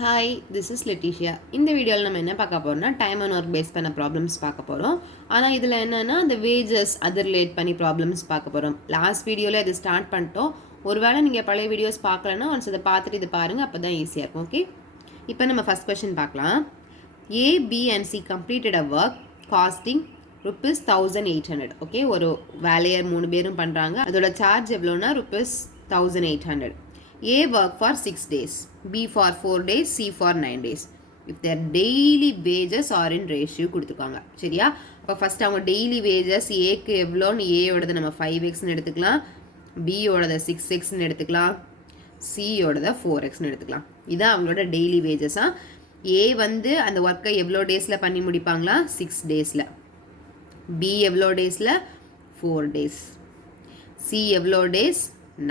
Hi, this is லெட்டிஷியா. இந்த வீடியோவில் நம்ம என்ன பார்க்க போகிறோம்னா டைம் அண்ட் ஒர்க் பேஸ் பண்ண ப்ராப்ளம்ஸ் பார்க்க போகிறோம். ஆனால் இதில் என்னென்னா அந்த வேஜஸ் அது ரிலேட் பண்ணி ப்ராப்ளம்ஸ் பார்க்க போகிறோம். லாஸ்ட் வீடியோவில் இது ஸ்டார்ட் பண்ணிட்டோம். ஒருவேளை நீங்கள் பழைய வீடியோஸ் பார்க்கலன்னா ஒன்ஸ் அதை பார்த்துட்டு இது பாருங்கள், அப்போ தான் ஈஸியாக இருக்கும். ஓகே, இப்போ நம்ம ஃபஸ்ட் கொஸ்டின் பார்க்கலாம். A, B and C completed a work costing ₹1800. Okay, ஒரு வேலையை 3 பேரும் பண்ணுறாங்க. அதோட சார்ஜ் எவ்வளோனா ₹1800. A work for 6 days, B for 4 days, C for 9 days. If their daily wages are in ratio கொடுத்துருக்காங்க. சரியா? இப்போ ஃபஸ்ட் அவங்க டெய்லி வேஜஸ் ஏக்கு எவ்வளோன்னு ஏயோடது நம்ம 5xன்னு எடுத்துக்கலாம், பியோடதை 6xன்னு எடுத்துக்கலாம், சியோடதை 4xன்னு எடுத்துக்கலாம். இதான் அவங்களோட டெய்லி வேஜஸாக. ஏ வந்து அந்த ஒர்க்கை எவ்வளோ டேஸில் பண்ணி முடிப்பாங்களா? 6 டேஸில். பி எவ்வளோ டேஸில்? 4 டேஸ். சி எவ்வளோ டேஸ்?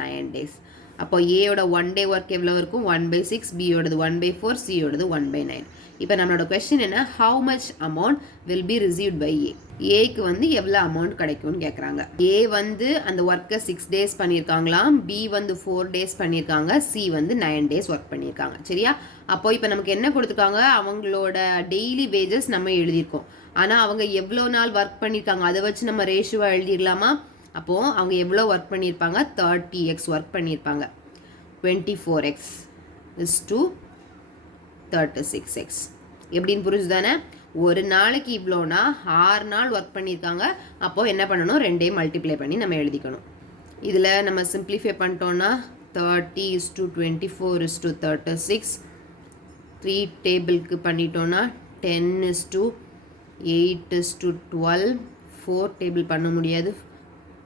9 டேஸ். அப்போ ஏயோட 1 டே ஒர்க் எவ்வளோ இருக்கும்? 1/6, பியோடது 1/4, சியோடது 1/9. இப்போ நம்மளோட கொஸ்டின் என்ன? How much amount will be received by A? ஏக்கு வந்து எவ்வளோ அமௌண்ட் கிடைக்கும்னு கேட்குறாங்க. ஏ வந்து அந்த ஒர்க்கை 6 டேஸ் பண்ணியிருக்காங்களாம், பி வந்து 4 டேஸ் பண்ணியிருக்காங்க, சி வந்து 9 டேஸ் ஒர்க் பண்ணியிருக்காங்க. சரியா? அப்போ இப்போ நமக்கு என்ன கொடுத்துருக்காங்க? அவங்களோட டெய்லி வேஜஸ் நம்ம எழுதியிருக்கோம். ஆனால் அவங்க எவ்வளோ நாள் ஒர்க் பண்ணியிருக்காங்க அதை வச்சு நம்ம ரேஷுவாக எழுதிடலாமா? அப்போது அவங்க எவ்வளோ ஒர்க் பண்ணியிருப்பாங்க? 30x ஒர்க் பண்ணியிருப்பாங்க. 24x is to 36x. எப்படின்னு புரிஞ்சு தானே? ஒரு நாளைக்கு இவ்வளோனா 6 நாள் ஒர்க் பண்ணியிருக்காங்க. அப்போது என்ன பண்ணணும்? 2 மல்டிப்ளை பண்ணி நம்ம எழுதிக்கணும். இதில் நம்ம சிம்பிளிஃபை பண்ணிட்டோன்னா 30 is to 24 is to 36. 3 டேபிளுக்கு பண்ணிட்டோன்னா 10 is to 8 is to 12. 4 table பண்ண முடியாது,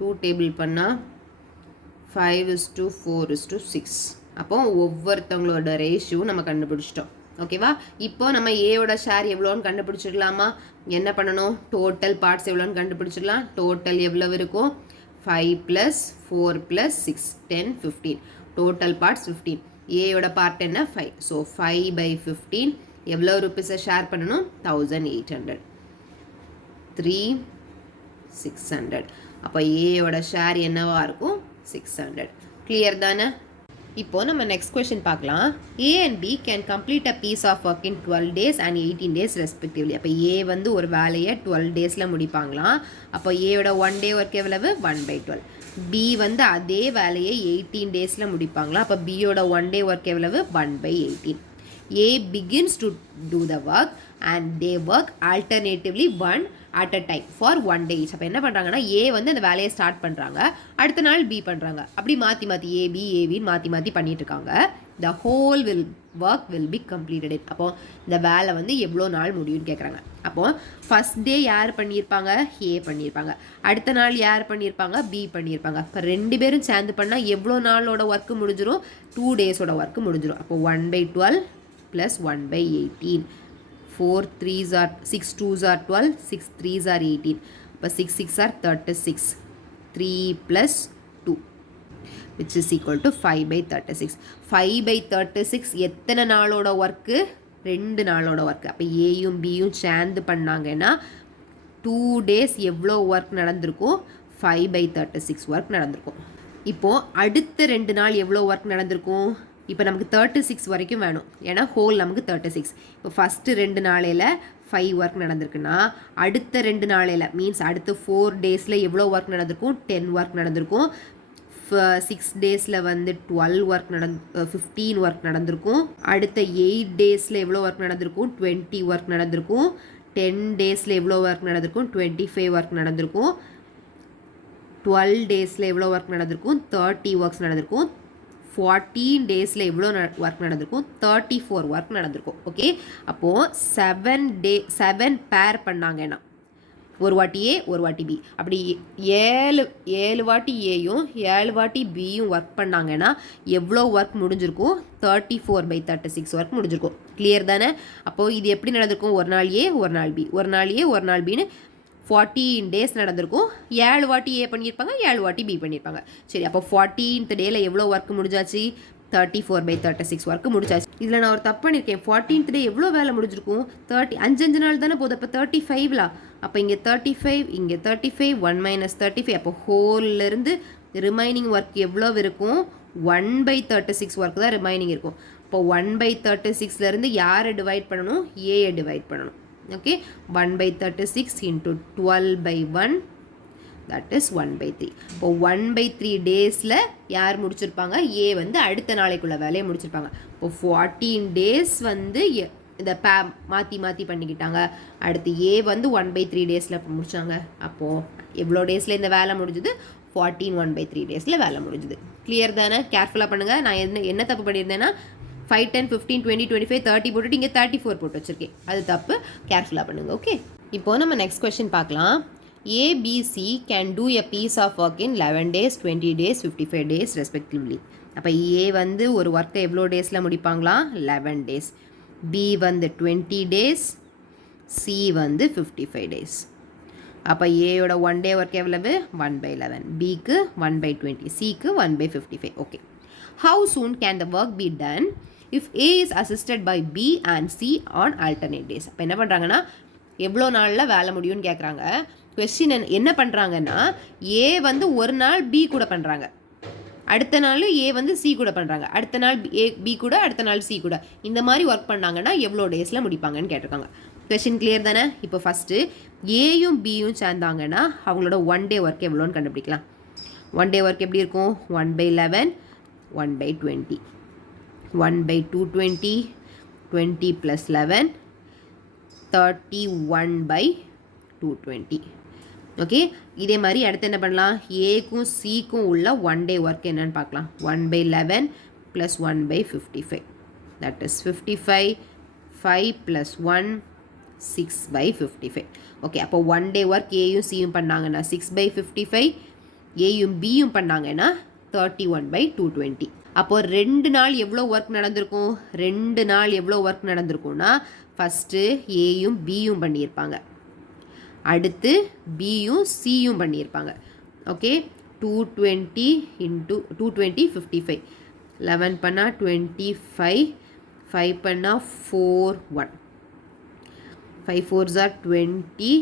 2 டேபிள் பண்ணால் 5 is to 4 is to 6. அப்போ ஒவ்வொருத்தவங்களோட ரேஷியோ நம்ம கண்டுபிடிச்சிட்டோம். ஓகேவா? இப்போ நம்ம ஏயோட ஷேர் எவ்வளோன்னு கண்டுபிடிச்சிடலாமா? என்ன பண்ணணும்? டோட்டல் பார்ட்ஸ் எவ்வளோன்னு கண்டுபிடிச்சிடலாம். டோட்டல் எவ்வளோ இருக்கும்? 5 + 4 + 6 10 15. Total parts 15. ஏயோட பார்ட் என்ன? 5. ஸோ 5/15 எவ்வளோ ருப்பீஸை ஷேர் பண்ணணும்? 1800. 3 600. அப்போ ஏயோட ஷேர் என்னவா இருக்கும்? 600. கிளியர் தானே? இப்போ நம்ம நெக்ஸ்ட் கொஸ்டின் பார்க்கலாம். A and B can complete a piece of work in 12 days and 18 days respectively. அப்போ ஏ வந்து ஒரு வேலையை 12 டேஸில் முடிப்பாங்களாம். அப்போ ஏயோட 1 டே ஒர்க் எவ்வளவு? 1/12. பி வந்து அதே வேலையை 18 டேஸில் முடிப்பாங்களாம். அப்போ பியோட 1 டே ஒர்க் எவ்வளவு? 1/18. A begins to do the work and they work alternatively one at a time for 1 day. அப்போ என்ன பண்ணுறாங்கன்னா ஏ வந்து அந்த வேலையை ஸ்டார்ட் பண்ணுறாங்க, அடுத்த நாள் பி பண்ணுறாங்க. அப்படி மாற்றி மாற்றி ஏபின்னு மாற்றி பண்ணிட்டு இருக்காங்க. the whole work will be completed. அப்போ இந்த வேலை வந்து எவ்வளோ நாள் முடியும்னு கேட்குறாங்க. அப்போது ஃபஸ்ட் டே யார் பண்ணியிருப்பாங்க? ஏ பண்ணியிருப்பாங்க. அடுத்த நாள் யார் பண்ணியிருப்பாங்க? பி பண்ணியிருப்பாங்க. இப்போ 2 பேரும் சேர்ந்து பண்ணால் எவ்வளோ நாளோட ஒர்க்கு முடிஞ்சிடும்? 2 டேஸோட ஒர்க்கு முடிஞ்சிடும். அப்போ 1/12 plus 1/18. 4 3s are 6 2s are 12, 6 3s are 18. இப்போ 6 6 are 36. 3 plus 2 which is equal to 5/36. 5/36 எத்தனை நாளோட ஒர்க்கு? 2 நாளோட ஒர்க்கு. அப்போ ஏயும் பியும் சேர்ந்து பண்ணாங்கன்னா 2 டேஸ் எவ்வளோ ஒர்க் நடந்திருக்கும்? 5/36 ஒர்க் நடந்திருக்கும். இப்போது அடுத்த 2 நாள் எவ்வளோ ஒர்க் நடந்திருக்கும்? இப்போ நமக்கு 36 வரைக்கும் வேணும், ஏன்னா ஹோல் நமக்கு 36. இப்போ ஃபஸ்ட்டு 2 நாளையில் 5 ஒர்க் நடந்திருக்குன்னா அடுத்த 2 நாளையில் மீன்ஸ் அடுத்த 4 டேஸில் எவ்வளோ ஒர்க் நடந்திருக்கும்? 10 ஒர்க் நடந்திருக்கும். 6 டேஸில் வந்து 12 ஒர்க் 15 ஒர்க் நடந்திருக்கும். அடுத்த 8 டேஸில் எவ்வளோ ஒர்க் நடந்திருக்கும்? 20 ஒர்க் நடந்திருக்கும். 10 டேஸில் எவ்வளோ ஒர்க் நடந்திருக்கும்? 25 ஒர்க் நடந்திருக்கும். 12 டேஸில் எவ்வளோ ஒர்க் நடந்திருக்கும்? 30 ஒர்க்ஸ் நடந்திருக்கும். 14 டேஸில் எவ்வளோ ஒர்க் நடந்திருக்கும்? 34 ஒர்க் நடந்திருக்கும். ஓகே, அப்போது 7 பேர் பண்ணாங்கன்னா ஒரு வாட்டி ஏ ஒரு வாட்டி பி, அப்படி 7 வாட்டி ஏயும் 7 வாட்டி பியும் ஒர்க் பண்ணாங்கன்னா எவ்வளோ ஒர்க் முடிஞ்சிருக்கும்? 34/36 ஒர்க் முடிஞ்சிருக்கும். கிளியர் தானே? அப்போது இது எப்படி நடந்திருக்கும்? ஒரு நாள் ஏ ஒரு நாள் பி, ஒரு நாள் ஏ ஒரு நாள் பின்னு 14 டேஸ் நடந்திருக்கும். 7 வாட்டி ஏ பண்ணியிருப்பாங்க, 7 வாட்டி பி பண்ணியிருப்பாங்க. சரி, அப்போ 14th டேயில் எவ்வளோ ஒர்க் முடிஞ்சாச்சு? 34/36 ஒர்க்கு முடிச்சாச்சு. இதில் நான் ஒரு தப்பு பண்ணியிருக்கேன். 14th டே எவ்வளோ வேலை முடிஞ்சிருக்கும்? 5 நாள் தானே போகுது. அப்போ 35 அப்போ இங்கே 35, இங்கே 35, 1 - 35. அப்போ ஹோல்லேருந்து ரிமைனிங் ஒர்க் எவ்வளோ இருக்கும்? 1/36 ஒர்க் தான் ரிமைனிங் இருக்கும். இப்போ 1/36லேருந்து யாரை டிவைட் பண்ணணும், ஏயை டிவைட் பண்ணணும். Okay, 1/36 into 12/1 that is 1/3. இப்போ 1/3 டேஸில் யார் முடிச்சிருப்பாங்க, ஏ வந்து அடுத்த நாளைக்குள்ள வேலையை முடிச்சிருப்பாங்க. இப்போ 14 days வந்து இதை மாற்றி பண்ணிக்கிட்டாங்க. அடுத்து ஏ வந்து 1/3 டேஸில் முடிச்சாங்க. அப்போது எவ்வளோ டேஸில் இந்த வேலை முடிஞ்சுது, 14 1/3 டேஸில் வேலை முடிஞ்சுது. கிளியர் தானே? கேர்ஃபுல்லாக பண்ணுங்கள். நான் என்ன தப்பு பண்ணியிருந்தேன்னா 5 10 15 20 25 30 போட்டுட்டு இங்கே 34 போட்டு வச்சுருக்கேன். அது தப்பு, கேர்ஃபுல்லாக பண்ணுங்கள். ஓகே, இப்போது நம்ம நெக்ஸ்ட் கொஸ்டின் பார்க்கலாம். ABC can do a piece of work in 11 days 20 days 55 days respectively. அப்போ ஏ வந்து ஒரு ஒர்க்கை எவ்வளோ டேஸில் முடிப்பாங்களாம், 11 days. பி வந்து 20 days, சி வந்து 55 days. அப்போ ஏயோட 1 day ஒர்க் எவ்வளவு, 1/11, பிக்கு 1/20, சிக்கு 1/55. Okay, how soon can the work be done if A is assisted by B and C on alternate days. அப்போ என்ன பண்ணுறாங்கன்னா எவ்வளோ நாளில் வேலை முடியும்னு கேட்குறாங்க. கொஸ்டின் என்ன பண்ணுறாங்கன்னா, ஏ வந்து ஒரு நாள் பி கூட பண்ணுறாங்க, அடுத்த நாள் ஏ வந்து சி கூட பண்ணுறாங்க, அடுத்த நாள் ஏ பி கூட, அடுத்த நாள் சி கூட. இந்த மாதிரி ஒர்க் பண்ணாங்கன்னா எவ்வளோ டேஸில் முடிப்பாங்கன்னு கேட்டிருக்காங்க. கொஸ்டின் கிளியர் தானே? இப்போ ஃபஸ்ட்டு ஏயும் பியும் சேர்ந்தாங்கன்னா அவங்களோட 1 day ஒர்க் எவ்வளோன்னு கண்டுபிடிக்கலாம். 1 day ஒர்க் எப்படி இருக்கும், 1/11 1/20, 1/220, 20 + 11 31/220. ஓகே, இதே மாதிரி அடுத்து என்ன பண்ணலாம், ஏக்கும் சிக்கும் உள்ள 1 day ஒர்க் என்னன்னு பார்க்கலாம். 1/11 + 1/55 that is 55, 5 + 1 6/55. ஓகே, அப்போ 1 day ஒர்க் ஏயும் சியும் பண்ணாங்கன்னா 6/55, ஏயும் பியும் பண்ணாங்கன்னா 31/220. அப்போது 2 நாள் எவ்வளோ ஒர்க் நடந்திருக்கும், 2 நாள் எவ்வளோ ஒர்க் நடந்திருக்கும்னா ஃபஸ்ட்டு ஏயும் பியும் பண்ணியிருப்பாங்க, அடுத்து பியும் சியும் பண்ணியிருப்பாங்க. ஓகே, 220 × 220 55, 11 பண்ணால் 25, 5 பண்ணால் 4 1, 5 4s are 20,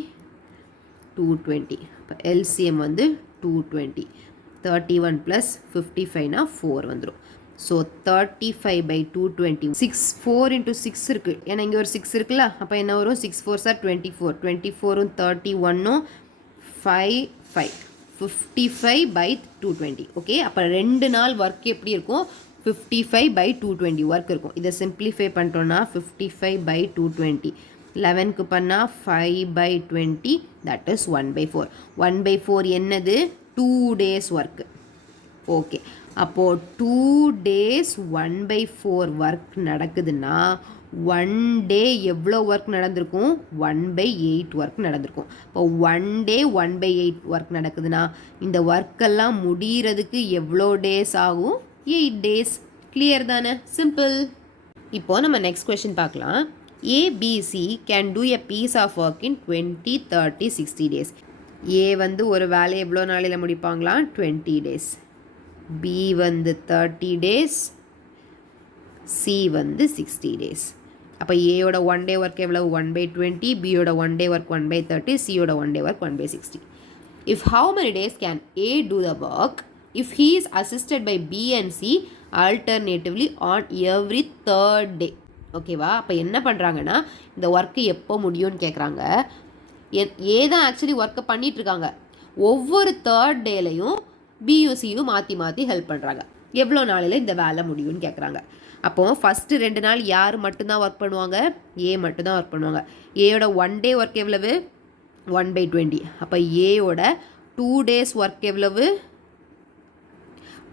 220. இப்போ எல்சிஎம் வந்து 220, 31 + 55னா 4 வந்துடும். ஸோ 35/220, 6 4 × 6 இருக்குது, ஏன்னா இங்கே ஒரு 6 இருக்குல்ல, அப்போ என்ன வரும், 6 4s are 24, 24ம் 31ம் 5 5, 55/220. ஓகே, அப்போ 2 நாள் ஒர்க் எப்படி இருக்கும், 55/220 ஒர்க் இருக்கும். இதை சிம்பிளிஃபை பண்ணிட்டோன்னா 55/220, 11க்கு பண்ணால் 5/20 தட் இஸ் 1/4. 1/4 என்னது, 2 days ஒர்க்கு. ஓகே, அப்போது 2 days 1/4 ஒர்க் நடக்குதுன்னா 1 day எவ்வளோ ஒர்க் நடந்திருக்கும், 1/8 ஒர்க் நடந்திருக்கும். இப்போ 1 day 1/8 ஒர்க் நடக்குதுன்னா இந்த ஒர்க்கெல்லாம் முடிகிறதுக்கு எவ்வளோ டேஸ் ஆகும், 8 days. கிளியர் தானே? சிம்பிள். இப்போது நம்ம நெக்ஸ்ட் கொஸ்டின் பார்க்கலாம். ABC can do a piece of work in 20 30 60 days. A வந்து ஒரு வேலையை எவ்வளோ நாளில் முடிப்பாங்களாம், 20 days. பி வந்து 30 days, சி வந்து 60 days. அப்போ ஏயோட 1 day ஒர்க் எவ்வளவு, 1/20, பியோட 1 day ஒர்க் 1/30, சியோட 1 day work 1/60. If how many days can A do the work if he is assisted by B and C alternatively on every 3rd day? ஓகேவா? அப்போ என்ன பண்ணுறாங்கன்னா இந்த ஒர்க்கு எப்போ முடியும்னு கேட்குறாங்க. ஏ தான் ஆக்சுவலி ஒர்க்கை பண்ணிகிட்ருக்காங்க. ஒவ்வொரு 3rd டேலையும் பியூசியும் மாற்றி மாற்றி ஹெல்ப் பண்ணுறாங்க. எவ்வளோ நாளில் இந்த வேலை முடியும்னு கேட்குறாங்க. அப்போது ஃபஸ்ட்டு 2 நாள் யார் மட்டும்தான் ஒர்க் பண்ணுவாங்க, ஏ மட்டும்தான் ஒர்க் பண்ணுவாங்க. ஏயோட 1 day ஒர்க் எவ்வளவு, 1/20. அப்போ ஏயோட 2 days ஒர்க் எவ்வளவு,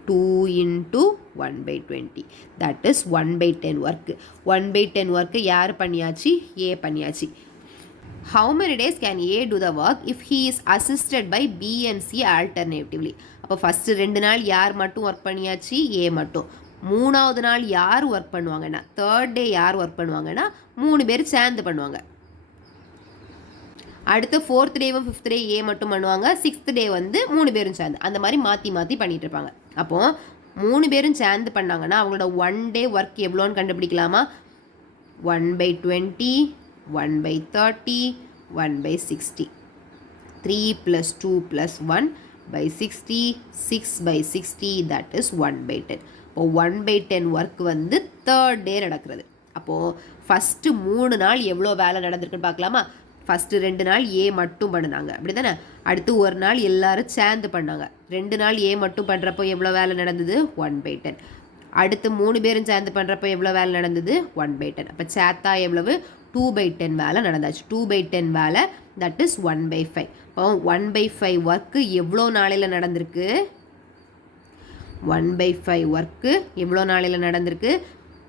2 × 1/20 that is 1/10 ஒர்க்கு. 1/10 ஒர்க்கு யார் பண்ணியாச்சு, ஏ பண்ணியாச்சு. How many days can A do the work if he is assisted by B and C alternatively? அப்போ ஃபஸ்ட்டு 2 நாள் யார் மட்டும் ஒர்க் பண்ணியாச்சு, ஏ மட்டும். 3வது நாள் யார் ஒர்க் பண்ணுவாங்கன்னா, 3rd day யார் ஒர்க் பண்ணுவாங்கன்னா 3 பேர் சேர்ந்து பண்ணுவாங்க. அடுத்து 4th டேவும் 5th day ஏ மட்டும் பண்ணுவாங்க. 6th day வந்து 3 பேரும் சேர்ந்து, அந்த மாதிரி மாற்றி மாற்றி பண்ணிகிட்டு இருப்பாங்க. அப்போது 3 பேரும் சேர்ந்து பண்ணாங்கன்னா அவங்களோட 1 day ஒர்க் எவ்வளோன்னு கண்டுபிடிக்கலாமா, 1/20, 1/30, 1/60. 3 + 2 + 1/60, 6/60 that is 1/10. இப்போ 1/10 ஒர்க் வந்து தேர்ட் டே நடக்கிறது. அப்போது ஃபஸ்ட்டு 3 நாள் எவ்வளோ வேலை நடந்திருக்குன்னு பார்க்கலாமா? ஃபஸ்ட்டு 2 நாள் ஏ மட்டும் பண்ணினாங்க, அப்படி தானே? அடுத்து ஒரு நாள் எல்லாரும் சேர்ந்து பண்ணாங்க. 2 நாள் ஏ மட்டும் பண்ணுறப்போ எவ்வளோ வேலை நடந்தது? 1/10. அடுத்து 3 பேரும் சேர்ந்து பண்ணுறப்போ எவ்வளோ வேலை நடந்தது? 1/10. அப்போ சேர்த்தா எவ்வளவு? 2/10 வேலை நடந்தாச்சு. 2/10 வேலை, தட் இஸ் 1/5. இப்போ 1/5 ஒர்க்கு எவ்வளோ நாளையில் நடந்திருக்கு? 1/5 ஒர்க்கு எவ்வளோ நாளையில் நடந்திருக்கு?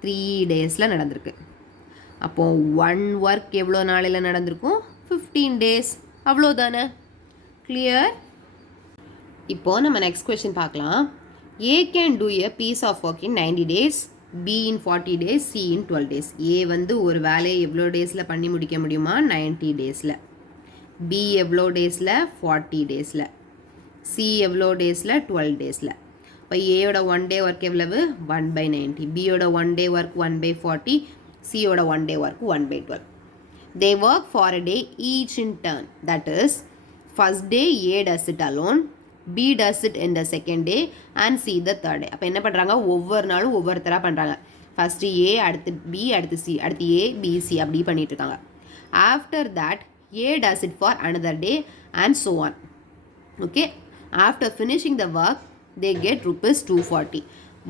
3 டேஸில் நடந்திருக்கு. அப்போது 1 ஒர்க் எவ்வளோ நாளையில் நடந்திருக்கும்? 15 டேஸ். அவ்வளோதானே? கிளியர்? இப்போது நம்ம நெக்ஸ்ட் கொஸ்டின் பார்க்கலாம். A can do a piece of work in 90 days, B in 40 days, C in 12 days. A வந்து ஒரு வேலையை எவ்வளோ டேஸில் பண்ணி முடிக்க முடியுமா? 90 டேஸில். B எவ்வளோ டேஸில்? 40 டேஸில். C எவ்வளோ டேஸில்? 12 டேஸில். இப்போ ஏயோட 1 டே ஒர்க் எவ்வளவு? 1/90. பியோட 1 டே ஒர்க் 1/40. சியோட 1 day work 1/12. They work for a day each in turn. That is, first day A does it alone, B does it in the second day and C the third day. அப்போ என்ன பண்ணுறாங்க? ஒவ்வொரு நாளும் ஒவ்வொருத்தராக பண்ணுறாங்க. First A, அடுத்து B, அடுத்து C, அடுத்து ஏ, பி, சி அப்படி பண்ணிட்டு இருக்காங்க. After that A does it for another day and so on. Okay, after finishing the work they get rupees 240.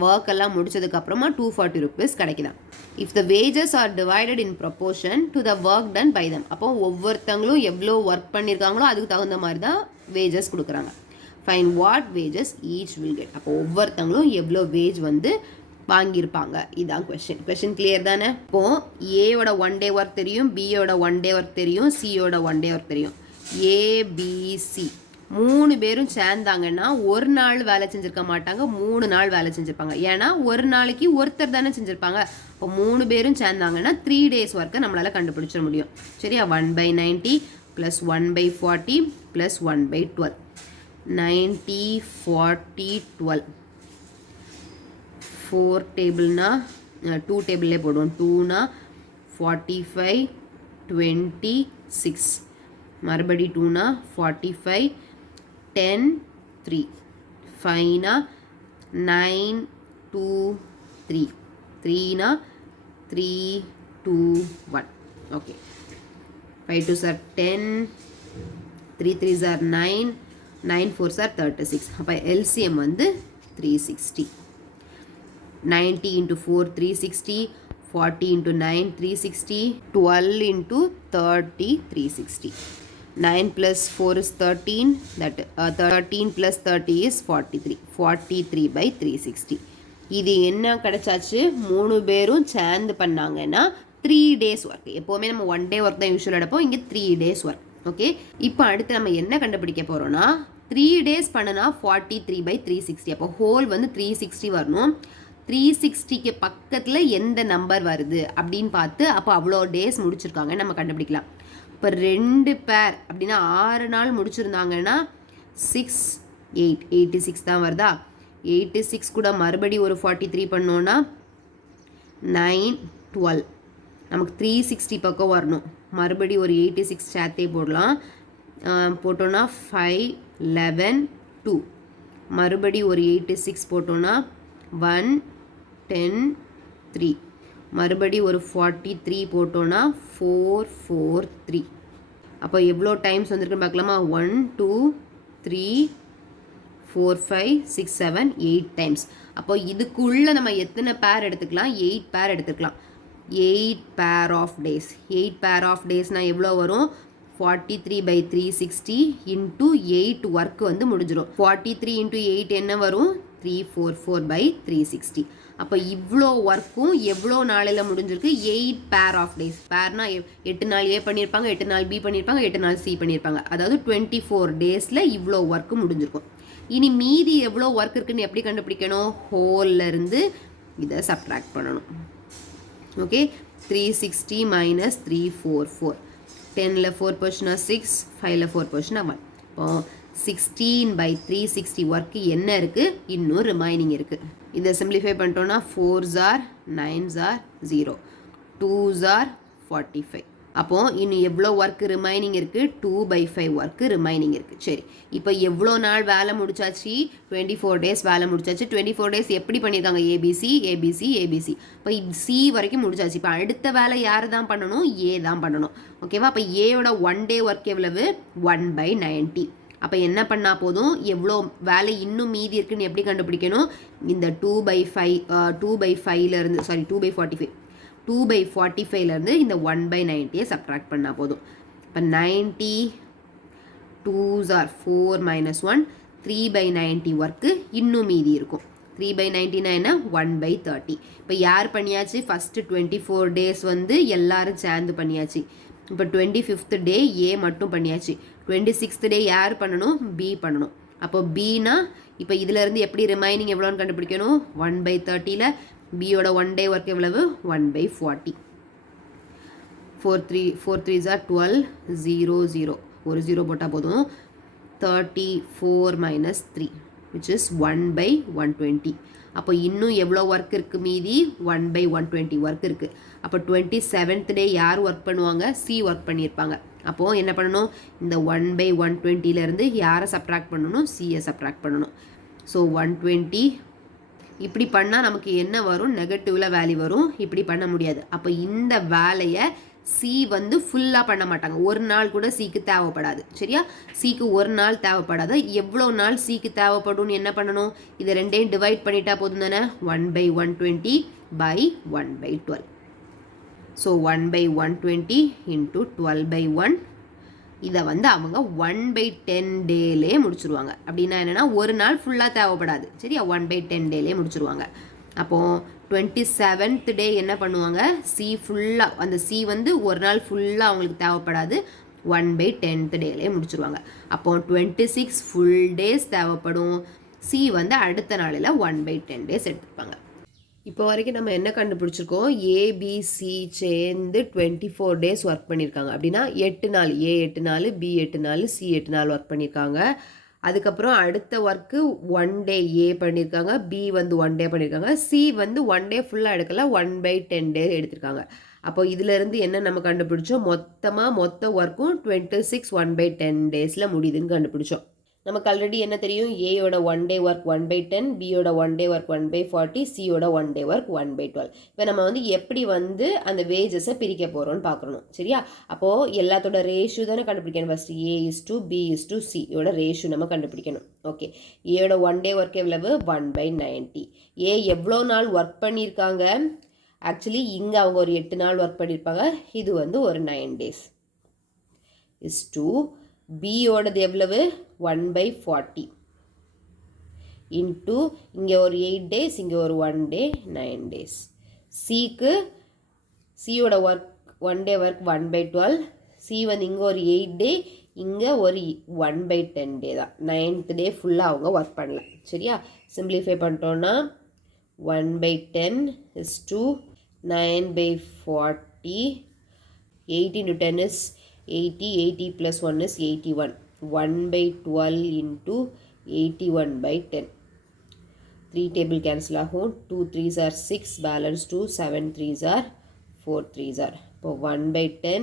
Work எல்லாம் முடிச்சதுக்கப்புறமா 240 rupees கிடைக்குதான். If the wages are divided in proportion to the work done by them. அப்போ ஒவ்வொருத்தங்களும் எவ்வளோ work பண்ணியிருக்காங்களோ அதுக்கு தகுந்த மாதிரி தான் வேஜஸ் கொடுக்குறாங்க. Fine what wages each will get. அப்போ ஒவ்வொருத்தங்களும் எவ்வளோ வேஜ் வந்து வாங்கியிருப்பாங்க. இதுதான் கொஸ்டின். கொஸ்டின் கிளியர் தானே? இப்போது ஏயோட 1 டே ஒர்க் தெரியும், பியோட 1 டே ஒர்க் தெரியும், சியோட 1 டே ஒர்க் தெரியும். ஏபிசி 3 பேரும் சேர்ந்தாங்கன்னா ஒரு நாள் வேலை செஞ்சுருக்க மாட்டாங்க, 3 நாள் வேலை செஞ்சுருப்பாங்க. ஏன்னா ஒரு நாளைக்கு ஒருத்தர் தானே செஞ்சுருப்பாங்க. இப்போ 3 பேரும் சேர்ந்தாங்கன்னா 3 days ஒர்க்கை நம்மளால் கண்டுபிடிச்சிட முடியும். சரியா? 1/90 + 1/40 + 1/12. 90, 40, 12. 4 டேபிள்னா 2 டேபிள்லே போடுவோம். 2னா 45, 26. மறுபடி 2னா 45, 10, 3. 5னா 9, 2, 3. 3னா 3, 2, 1. Okay. 5 2s are 10, 3 3s are 9, 9 4s are 36. அப்போ எல்சிஎம் வந்து 360. 90 × 4 360, 40 × 9 360, 12 × 30 360. 9 + 4 is 13, that 13 + 30 is 43. 43/360. இது என்ன கிடைச்சாச்சு? 3 பேரும் சேர்ந்து பண்ணாங்கன்னா 3 days ஒர்க். எப்போவுமே நம்ம 1 day ஒர்க் தான் யூஸ்வல் எடுப்போம், இங்கே 3 days ஒர்க். ஓகே, இப்போ அடுத்து நம்ம என்ன கண்டுபிடிக்க போகிறோம்னா 3 days பண்ணுனா 43/360. அப்போ ஹோல் வந்து 360 வரணும். 360க்கு பக்கத்தில் எந்த நம்பர் வருது அப்படின்னு பார்த்து அப்போ அவ்வளோ டேஸ் முடிச்சிருக்காங்க நம்ம கண்டுபிடிக்கலாம். இப்போ 2 பேர் அப்படின்னா 6 நாள் முடிச்சிருந்தாங்கன்னா 6, 8, 86 தான் வருதா? 86 கூட மறுபடி ஒரு 43 பண்ணோன்னா 9, 12. நமக்கு 360 பக்கம் வரணும். மறுபடி ஒரு 86 சேர்த்தே போடலாம். போட்டோன்னா 5, 11, 2. மறுபடி ஒரு 86 போட்டோன்னா 1, 10, 3. மறுபடி ஒரு 43 போட்டோன்னா 4, 4, 3. அப்போ எவ்வளோ டைம்ஸ் வந்திருக்குன்னு பார்க்கலாமா? 1, 2, 3, 4, 5, 6, 7, 8 டைம்ஸ். அப்போ இதுக்குள்ளே நம்ம எத்தனை பேர் எடுத்துக்கலாம்? 8 பேர் எடுத்துக்கலாம். 8 pair of days. 8 pair of daysனால் எவ்வளோ வரும்? 43/360 × 8 ஒர்க் வந்து முடிஞ்சிடும். 43 × 8 என்ன வரும்? 344/360. அப்போ இவ்வளோ ஒர்க்கும் எவ்வளோ நாளில் முடிஞ்சிருக்கு? 8 pair of days. பேர்னா 8 நாள் ஏ பண்ணியிருப்பாங்க, 8 நாள் பி பண்ணியிருப்பாங்க, 8 நாள் சி பண்ணியிருப்பாங்க. அதாவது 24 daysல இவ்வளோ ஒர்க்கு முடிஞ்சிருக்கும். இனி மீதி எவ்வளோ ஒர்க் இருக்குன்னு எப்படி கண்டுபிடிக்கணும்? ஹோல்லேருந்து இதை சப்ட்ராக்ட் பண்ணணும். ஓகே, 360 - 344. 10ல் 4 போச்சுன்னா 6, 5ல் 4 போச்சுன்னா 1. இப்போ 16/360 ஒர்க்கு என்ன இருக்குது? இன்னும் ரிமைனிங் இருக்குது. இதை சிம்பிளிஃபை பண்ணிட்டோன்னா 4s are 9s are 0, 2s are 45. அப்போது இன்னும் எவ்வளோ ஒர்க் ரிமைனிங் இருக்குது? 2/5 ஒர்க்கு ரிமைனிங் இருக்குது. சரி, இப்போ எவ்வளோ நாள் வேலை முடிச்சாச்சு? 24 டேஸ் வேலை முடிச்சாச்சு. 24 டேஸ் எப்படி பண்ணியிருக்காங்க? ABC ABC ABC. இப்போ சி வரைக்கும் முடிச்சாச்சு. இப்போ அடுத்த வேலை யார் தான் பண்ணணும்? ஏ தான் பண்ணணும். ஓகேவா? அப்போ ஏயோட 1 டே ஒர்க் எவ்வளவு? 1/90. அப்போ என்ன பண்ணால் போதும்? எவ்வளோ வேலை இன்னும் மீதி இருக்குன்னு எப்படி கண்டுபிடிக்கணும்? இந்த 2/5 சாரி 2/45 2/45லேருந்து இந்த 1/90 சப்ட்ராக்ட் பண்ணால் போதும். இப்போ 90 2s are 4 minus 1 3/90 ஒர்க்கு இன்னும் மீதி இருக்கும். 3/90 என்ன? 1/30. இப்போ யார் பண்ணியாச்சு? ஃபஸ்ட்டு 24 டேஸ் வந்து எல்லாரும் சேர்ந்து பண்ணியாச்சு. இப்போ 25th டே ஏ மட்டும் பண்ணியாச்சு. 26th டே யார் பண்ணணும்? பி பண்ணணும். அப்போ பினா இப்போ இதிலேருந்து எப்படி ரிமைனிங் எவ்வளோன்னு கண்டுபிடிக்கணும்? 1/30ல் பியோட 1 டே ஒர்க் எவ்வளவு? 1/40. 4 3s are 12 0 0 ஒரு 0 போட்டால் போதும். 34 minus 3 which is 1/120. அப்போ இன்னும் எவ்வளோ ஒர்க் இருக்குது மீதி? 1/120 ஒர்க் இருக்குது. அப்போ 27th டே யார் ஒர்க் பண்ணுவாங்க? சி ஒர்க் பண்ணியிருப்பாங்க. அப்போது என்ன பண்ணணும்? இந்த 1/120லேருந்து யாரை சப்ட்ராக்ட் பண்ணணும்? சியை சப்ட்ராக்ட் பண்ணணும். ஸோ 120 இப்படி பண்ணால் நமக்கு என்ன வரும்? நெகட்டிவில் வேல்யூ வரும். இப்படி பண்ண முடியாது. அப்போ இந்த வேலையை சி வந்து ஃபுல்லாக பண்ண மாட்டாங்க. ஒரு நாள் கூட சிக்கு தேவைப்படாது. சரியா? சிக்கு ஒரு நாள் தேவைப்படாது. எவ்வளோ நாள் சிக்கு தேவைப்படும்னு என்ன பண்ணணும்? இதை ரெண்டையும் டிவைட் பண்ணிட்டா போதும் தானே? 1/120 by 1/12. ஸோ 1/120 into 12/1 இதை வந்து அவங்க 1/10 டேலே முடிச்சுருவாங்க. அப்படின்னா என்னென்னா ஒரு நாள் ஃபுல்லாக தேவைப்படாது. சரியா? 1/10 டேலே முடிச்சுருவாங்க. அப்போது 27th டே என்ன பண்ணுவாங்க? சி ஃபுல்லாக அந்த சி வந்து ஒரு நாள் ஃபுல்லாக அவங்களுக்கு தேவைப்படாது. 1/10th டேலே முடிச்சுருவாங்க. அப்போது 26 ஃபுல் டேஸ் தேவைப்படும். சி வந்து அடுத்த நாளில் 1/10 டேஸ் எடுத்துப்பாங்க. இப்போ வரைக்கும் நம்ம என்ன கண்டுபிடிச்சிருக்கோம்? ஏபிசி சேர்ந்து 24 டேஸ் ஒர்க் பண்ணியிருக்காங்க. அப்படின்னா 8 நாள், ஏ 8 நாள், பி 8 நாள், சி 8 நாள் ஒர்க் பண்ணியிருக்காங்க. அதுக்கப்புறம் அடுத்த ஒர்க்கு 1 டே ஏ பண்ணியிருக்காங்க, பி வந்து 1 டே பண்ணியிருக்காங்க, சி வந்து 1 டே ஃபுல்லாக எடுக்கல, 1/10 டே எடுத்திருக்காங்க. அப்போ இதிலேருந்து என்ன நம்ம கண்டுபிடிச்சோம்? மொத்த ஒர்க்கும் 26 1/10 டேஸில் முடியுதுன்னு கண்டுபிடிச்சோம். நமக்கு ஆல்ரெடி என்ன தெரியும்? ஏயோட 1 டே ஒர்க் 1/10, பியோட 1 டே ஒர்க் 1/40, சியோட 1 டே ஒர்க் 1/12. இப்போ நம்ம வந்து எப்படி வந்து அந்த வேஜஸை பிரிக்க போகிறோம்னு பார்க்கணும். சரியா? அப்போது எல்லாத்தோட ரேஷியோ தானே கண்டுபிடிக்கணும். ஃபஸ்ட்டு A/B/C யோட ரேஷியோ நம்ம கண்டுபிடிக்கணும். ஓகே, ஏயோட 1 டே ஒர்க் எவ்வளவு? 1/90. ஏ எவ்வளோ நாள் ஒர்க் பண்ணியிருக்காங்க? ஆக்சுவலி இங்கே அவங்க ஒரு 8 நாள் ஒர்க் பண்ணியிருப்பாங்க. இது வந்து ஒரு 9 டேஸ். இஸ் டூ பியோடது எவ்வளவு? 1/40 இன்ட்டு இங்கே ஒரு 8 டேஸ், இங்கே ஒரு 1 டே, 9 டேஸ். சிக்கு சியோட ஒர்க் 1 டே ஒர்க் 1/12. சி வந்து இங்கே ஒரு 8 டே, இங்கே ஒரு 1/10 டே தான். 9th டே ஃபுல்லாக அவங்க ஒர்க் பண்ணலாம். சரியா? சிம்பிளிஃபை பண்ணிட்டோன்னா 1/10 is to 9/40. 8 into 10 is 80. 80 plus 1 is 81. 1/12 into 81/10. 3 table cancel ஆகும். 2 3s are 6, balance 2, 7 3s are 4 3s are. இப்போ 1/10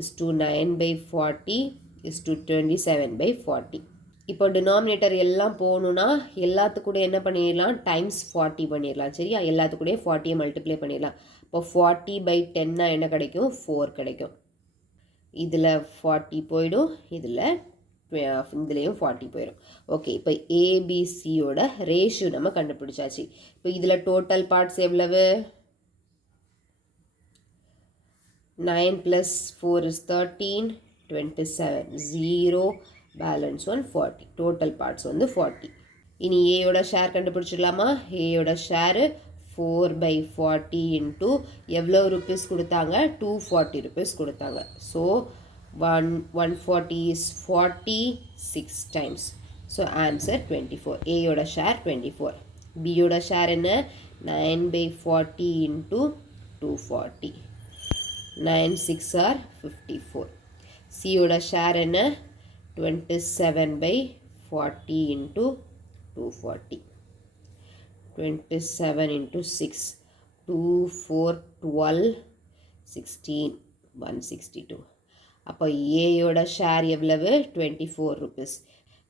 is to 9/40 is to 27/40. இப்போ டினாமினேட்டர் எல்லாம் போகணுன்னா எல்லாத்துக்கூட என்ன பண்ணிடலாம்? டைம்ஸ் 40 பண்ணிடலாம். சரியா? எல்லாத்துக்கூடயே 40 மல்டிப்ளை பண்ணிடலாம். இப்போ 40/10 என்ன கிடைக்கும்? 4 கிடைக்கும். இதில் 40 போயிடும், இதுலேயும் 40 போயிடும். ஓகே, இப்போ ஏபிசியோட ரேஷியோ நம்ம கண்டுபிடிச்சாச்சு. இப்போ இதில் டோட்டல் பார்ட்ஸ் எவ்வளவு? 9 + 4 is 13, 27, 0, பேலன்ஸ் 1 40. டோட்டல் பார்ட்ஸ் வந்து 40. இனி ஏயோட ஷேர் கண்டுபிடிச்சிடலாமா? ஏயோட ஷேரு 4/40 இன்ட்டு எவ்வளோ ருபீஸ் கொடுத்தாங்க? 240 ருபீஸ் கொடுத்தாங்க. So 140 is 46 times. So answer 24. ஏயோட ஷேர் 24. பியோட ஷேர் என்ன? 9/40 இன்ட்டு 240. 9 6 are 54. சியோட ஷேர் என்ன? 27/40 இன்ட்டு 240. 27 into 6, 2 4 12 16 162. அப்போ ஏயோட ஷேர் எவ்வளவு 24 ருபீஸ்,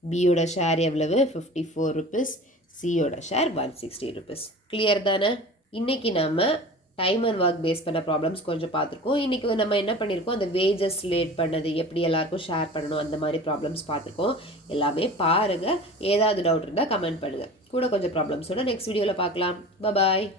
பியோட ஷேர் எவ்வளவு 54 ருபீஸ், சியோட ஷேர் 160 ருபீஸ். கிளியர் தானே? இன்னைக்கு நம்ம டைம் அண்ட் ஒர்க் பேஸ் பண்ண ப்ராப்ளம்ஸ் கொஞ்சம் பார்த்துருக்கோம். இன்றைக்கி நம்ம என்ன பண்ணியிருக்கோம், அந்த வேஜஸ் லேட் பண்ணது எப்படி எல்லாருக்கும் ஷேர் பண்ணணும் அந்த மாதிரி ப்ராப்ளம்ஸ் பார்த்துருக்கோம். எல்லாமே பாருங்கள். ஏதாவது டவுட் இருந்தால் கமெண்ட் பண்ணுங்கள். கூட கொஞ்சம் ப்ராப்ளம்ஸோட நெக்ஸ்ட் வீடியோவில் பார்க்கலாம். பாய்.